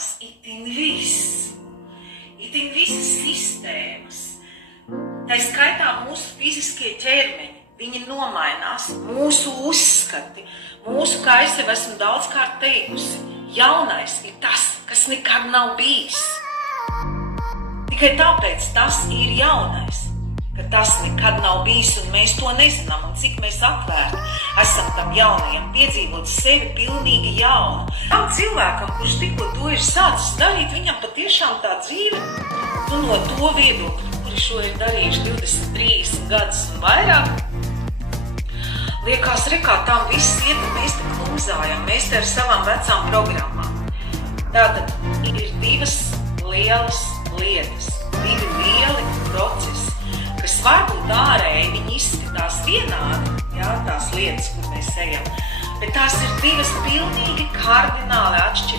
mainās itin viss, itin visas sistēmas. Tā skaitā mūsu fiziskie ķermeņi, viņi nomainās, mūsu uzskati, mūsu, kā es jau esmu daudzkārt teikusi, jaunais ir tas, kas nekad nav bijis. Tikai tāpēc tas ir jaunais, ka tas nekad nav bijis un mēs to nezinām, un cik mēs atvērti esam tam jaunajam, piedzīvot sevi pilnīgi jaunu. Tam cilvēkam, kurš tikko to ir sācis darīt, viņam patiešām tā dzīve, no to viedokļa, kuri šo ir darījuši 20, 30 gadus un vairāk, liekas, kā tam viss iet, un mēs te klumzājam, mēs te ar savām vecām programmām. Tātad ir divas lielas lietas, divi lieli procesi, kas varbūt ārēji viņi izskatās vienādi, jā, tās lietas, kur mēs ejam, bet tās ir divas pilnīgi kardināli atšķirīgas